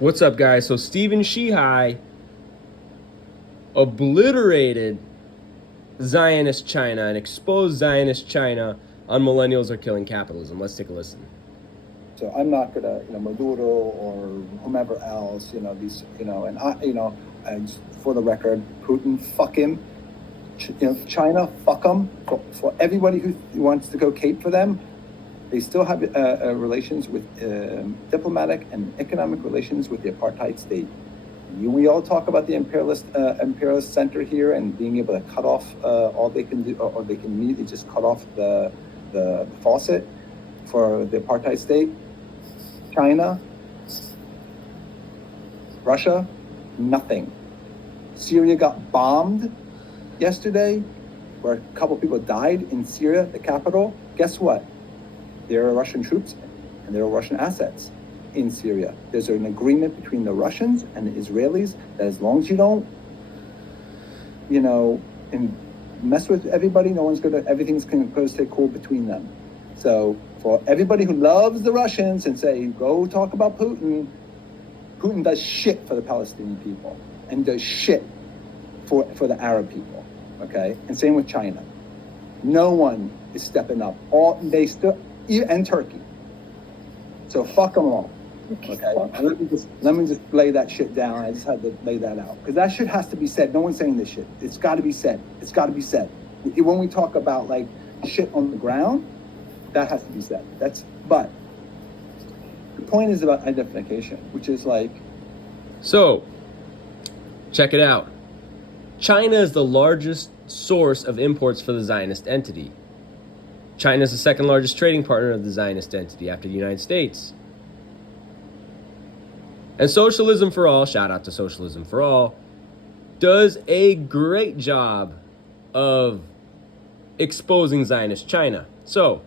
What's up, guys? So Stephen Sheehi obliterated Zionist China and exposed Zionist China on millennials are killing capitalism. Let's take a listen. So I'm not gonna, Maduro or whomever else, and for the record, Putin, fuck him. China, fuck them. For everybody who wants to go cape for them, they still have relations with diplomatic and economic relations with the apartheid state. We all talk about the imperialist center here and being able to cut off all they can do, or they can immediately just cut off the faucet for the apartheid state. China, Russia, nothing. Syria got bombed yesterday, where a couple people died in Syria, the capital. Guess what? There are Russian troops and there are Russian assets in Syria. There's an agreement between the Russians and the Israelis that as long as you don't, and mess with everybody, everything's going to stay cool between them. So for everybody who loves the Russians and say, go talk about Putin, Putin does shit for the Palestinian people and does shit for the Arab people, okay? And same with China. No one is stepping up. And Turkey. So fuck them all. Okay. Let me just lay that shit down. I just had to lay that out because that shit has to be said. No one's saying this shit. It's got to be said. It's got to be said. When we talk about like shit on the ground, that has to be said. But the point is about identification, which is like. So, check it out. China is the largest source of imports for the Zionist entity. China is the second largest trading partner of the Zionist entity after the United States. And Socialism for All, shout out to Socialism for All, does a great job of exposing Zionist China. So,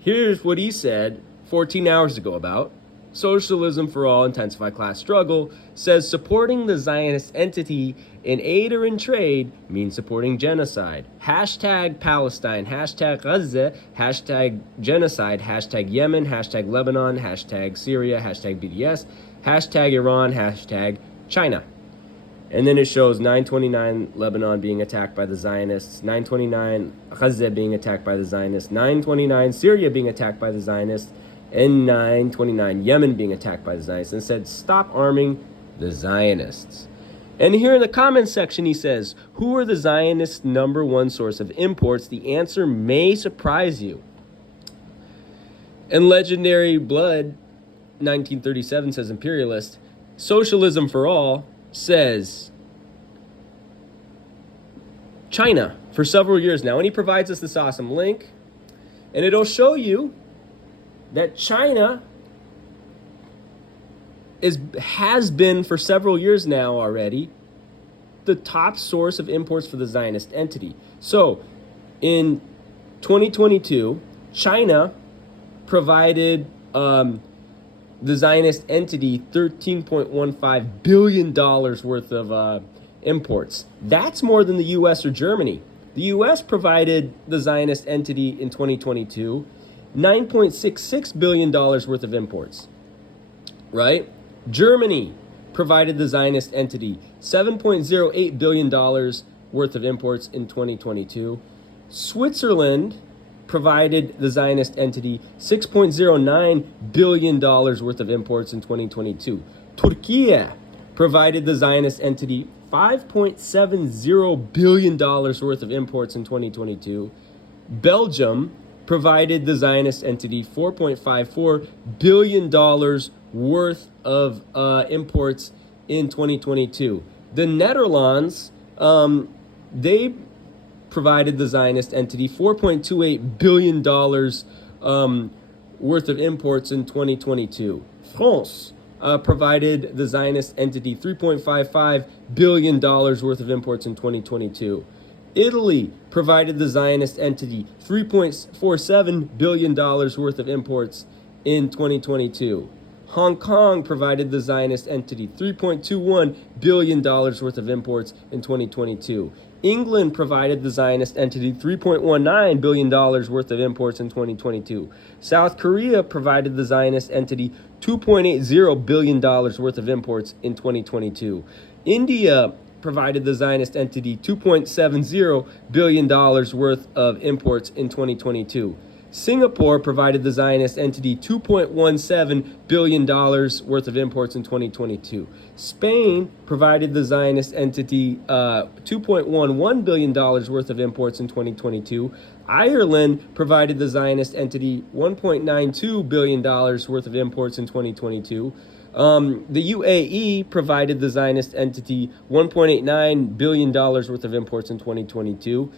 here's what he said 14 hours ago about Socialism for All Intensify Class Struggle, says supporting the Zionist entity in aid or in trade means supporting genocide. Hashtag Palestine, hashtag Gaza, hashtag genocide, hashtag Yemen, hashtag Lebanon, hashtag Syria, hashtag BDS, hashtag Iran, hashtag China. And then it shows 929 Lebanon being attacked by the Zionists, 929 Gaza being attacked by the Zionists, 929 Syria being attacked by the Zionists, and 929 Yemen being attacked by the Zionists, and said, stop arming the Zionists. And here in the comments section, he says, who are the Zionists' number one source of imports? The answer may surprise you. And Legendary Blood 1937 says, imperialist. Socialism for All says, China for several years now. And he provides us this awesome link. And it'll show you that China has been for several years now already the top source of imports for the Zionist entity. So in 2022, China provided the Zionist entity $13.15 billion worth of imports. That's more than the U.S. or Germany. The U.S. provided the Zionist entity in 2022 $9.66 billion worth of imports, right? Germany provided the Zionist entity $7.08 billion worth of imports in 2022. Switzerland provided the Zionist entity $6.09 billion worth of imports in 2022. Turkey provided the Zionist entity $5.70 billion worth of imports in 2022. Belgium provided the Zionist entity $4.54 billion worth of imports in 2022. The Netherlands, they provided the Zionist entity $4.28 billion worth of imports in 2022. France provided the Zionist entity $3.55 billion worth of imports in 2022. Italy provided the Zionist entity $3.47 billion worth of imports in 2022. Hong Kong provided the Zionist entity $3.21 billion worth of imports in 2022. England provided the Zionist entity $3.19 billion worth of imports in 2022. South Korea provided the Zionist entity $2.80 billion worth of imports in 2022. India provided the Zionist entity $2.70 billion worth of imports in 2022. Singapore provided the Zionist entity $2.17 billion worth of imports in 2022. Spain provided the Zionist entity $2.11 billion worth of imports in 2022. Ireland provided the Zionist entity $1.92 billion worth of imports in 2022. The UAE provided the Zionist entity $1.89 billion worth of imports in 2022.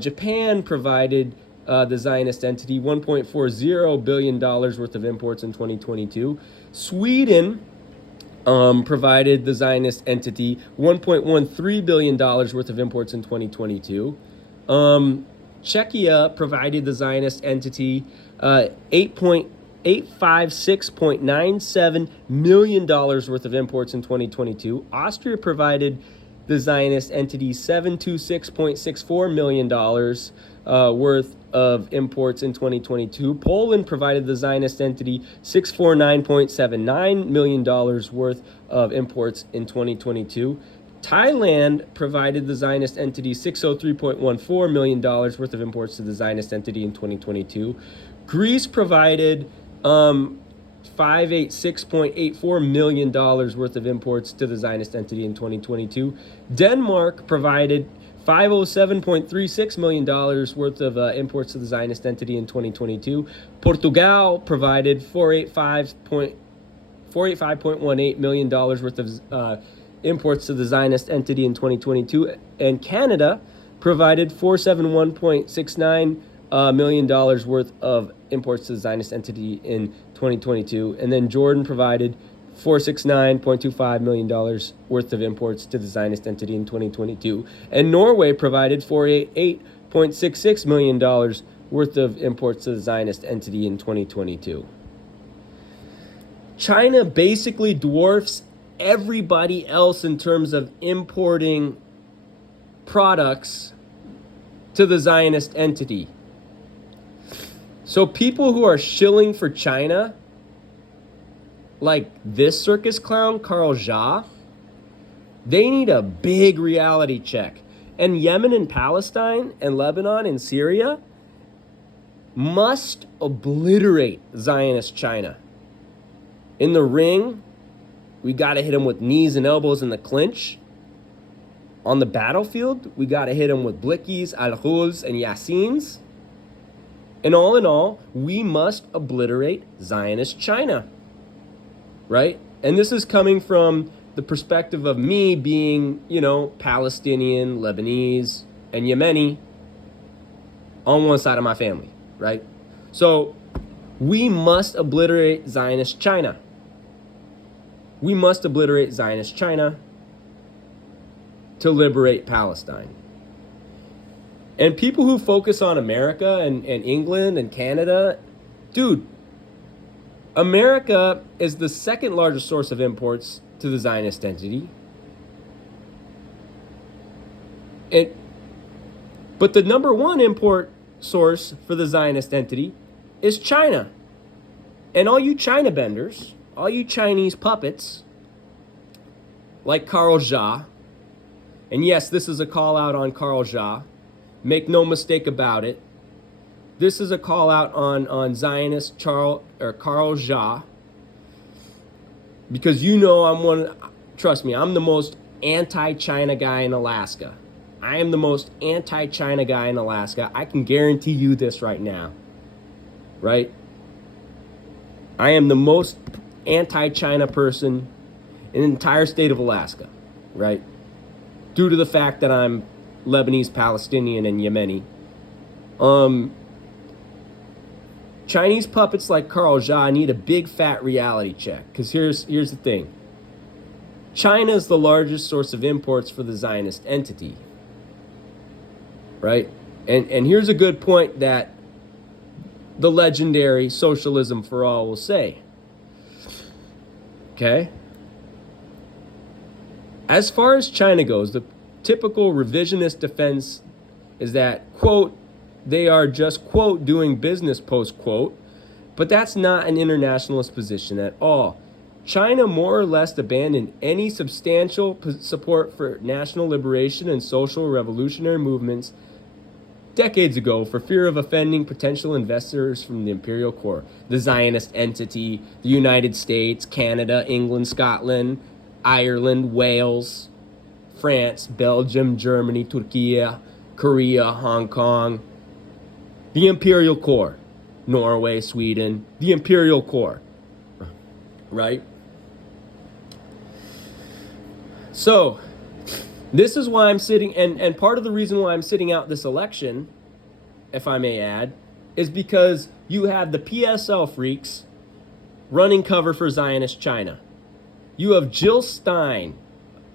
Japan provided the Zionist entity $1.40 billion worth of imports in 2022. Sweden provided the Zionist entity $1.13 billion worth of imports in 2022. Czechia provided the Zionist entity $856.97 million worth of imports in 2022. Austria provided the Zionist entity $726.64 million worth of imports in 2022. Poland provided the Zionist entity $649.79 million worth of imports in 2022. Thailand provided the Zionist entity $603.14 million worth of imports to the Zionist entity in 2022. Greece provided $586.84 million worth of imports to the Zionist entity in 2022. Denmark provided $507.36 million worth of imports to the Zionist entity in 2022. Portugal provided $485.18 million worth of imports to the Zionist entity in 2022. And Canada provided $471.69 million worth of imports to the Zionist entity in 2022. And then Jordan provided $469.25 million worth of imports to the Zionist entity in 2022. And Norway provided $488.66 million worth of imports to the Zionist entity in 2022. China basically dwarfs everybody else in terms of importing products to the Zionist entity. So people who are shilling for China, like this circus clown, Carl Jha, they need a big reality check. And Yemen and Palestine and Lebanon and Syria must obliterate Zionist China. In the ring, we got to hit them with knees and elbows in the clinch. On the battlefield, we got to hit them with Blickies, Al-Ghuls, and Yassins. And all in all, we must obliterate Zionist China. Right? And this is coming from the perspective of me being, Palestinian, Lebanese, and Yemeni on one side of my family, right? So we must obliterate Zionist China. We must obliterate Zionist China to liberate Palestine. And people who focus on America and England and Canada, dude, America is the second largest source of imports to the Zionist entity. But the number one import source for the Zionist entity is China. And all you China benders, all you Chinese puppets, like Carl Jha, and yes, this is a call out on Carl Jha, make no mistake about it. This is a call out on Zionist Carl Jha, because trust me, I'm the most anti-China guy in Alaska. I am the most anti-China guy in Alaska. I can guarantee you this right now, right? I am the most anti-China person in the entire state of Alaska, right? Due to the fact that I'm Lebanese, Palestinian, and Yemeni. Chinese puppets like Carl Jha need a big fat reality check. Because here's the thing. China is the largest source of imports for the Zionist entity. Right? And here's a good point that the legendary Socialism for All will say. Okay? As far as China goes, the typical revisionist defense is that, quote, they are just, quote, doing business, post, quote, But that's not an internationalist position at all. China more or less abandoned any substantial support for national liberation and social revolutionary movements decades ago for fear of offending potential investors from the imperial core, the Zionist entity, the United States, Canada, England, Scotland, Ireland, Wales, France, Belgium, Germany, Turkey, Korea, Hong Kong, the imperial core, Norway, Sweden, the imperial core, right? So, this is why I'm sitting, and part of the reason why I'm sitting out this election, if I may add, is because you have the PSL freaks running cover for Zionist China. You have Jill Stein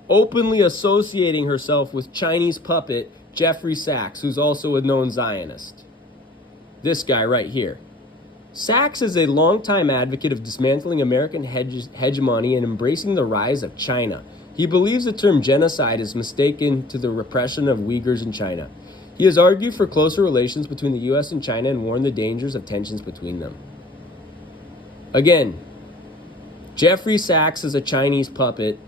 openly associating herself with Chinese puppet Jeffrey Sachs, who's also a known Zionist. This guy right here. Sachs is a longtime advocate of dismantling American hegemony and embracing the rise of China. He believes the term genocide is mistaken to the repression of Uyghurs in China. He has argued for closer relations between the U.S. and China and warned the dangers of tensions between them. Again, Jeffrey Sachs is a Chinese puppet.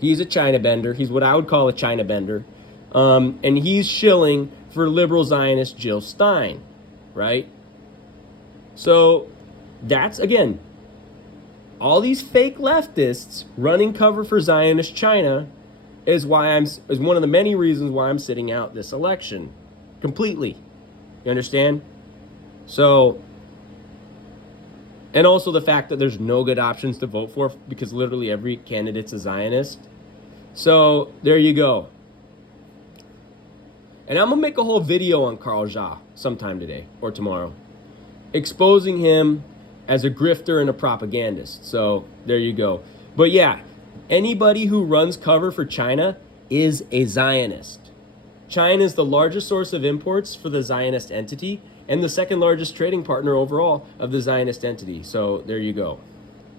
He's a China bender. He's what I would call a China bender. And he's shilling for liberal Zionist Jill Stein, right? So that's, again, all these fake leftists running cover for Zionist China is one of the many reasons why I'm sitting out this election completely. You understand? So, and also the fact that there's no good options to vote for because literally every candidate's a Zionist. So there you go. And I'm going to make a whole video on Carl Jha sometime today or tomorrow, exposing him as a grifter and a propagandist. So there you go. But yeah, anybody who runs cover for China is a Zionist. China is the largest source of imports for the Zionist entity and the second largest trading partner overall of the Zionist entity. So there you go.